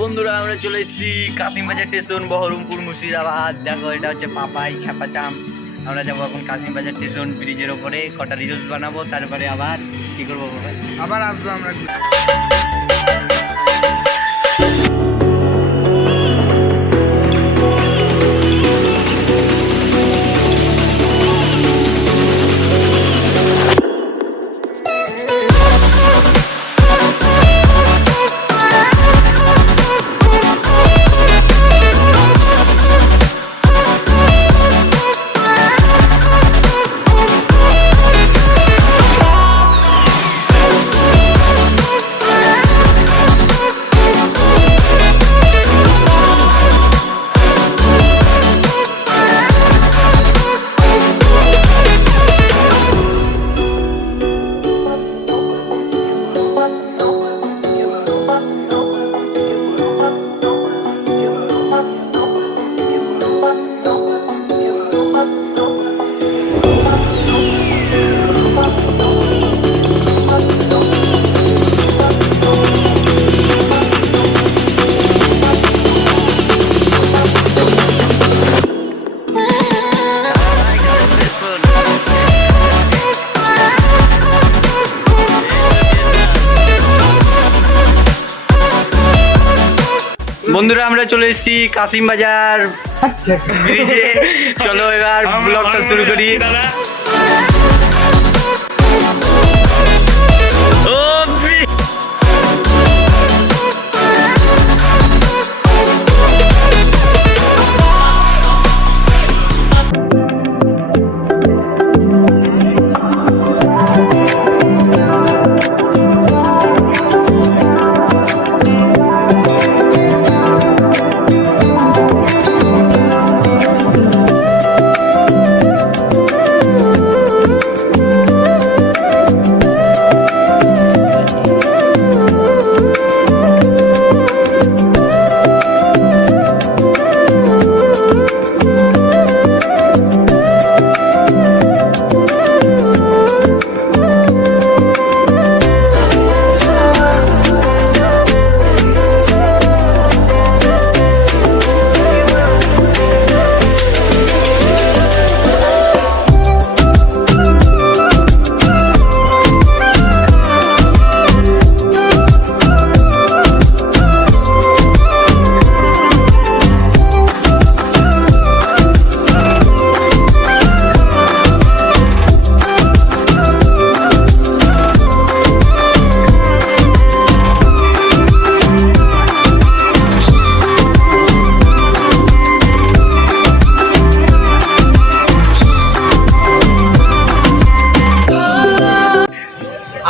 বন্ধুরা আমরা চলে এসেছি কাশিমবাজার স্টেশন, বহরমপুর মুর্শিদাবাদ। দেখো এটা হচ্ছে পাপাই খেপাচাম। আমরা যাবো এখন কাশিমবাজার স্টেশন ব্রিজের ওপরে, কটা রিলস বানাবো, তারপরে আবার কি করবো, আবার আসবো আমরা। বন্ধুরা আমরা চলে এসেছি কাশিমবাজার ব্রিজে। চলো এবার ব্লগটা শুরু করি।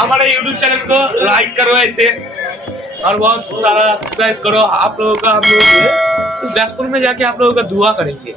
हमारे YouTube चैनल को लाइक करो ऐसे और बहुत सारा सब्सक्राइब करो। आप लोगों का हम लोग व्यासपुर में जाके आप लोगों का दुआ करेंगे।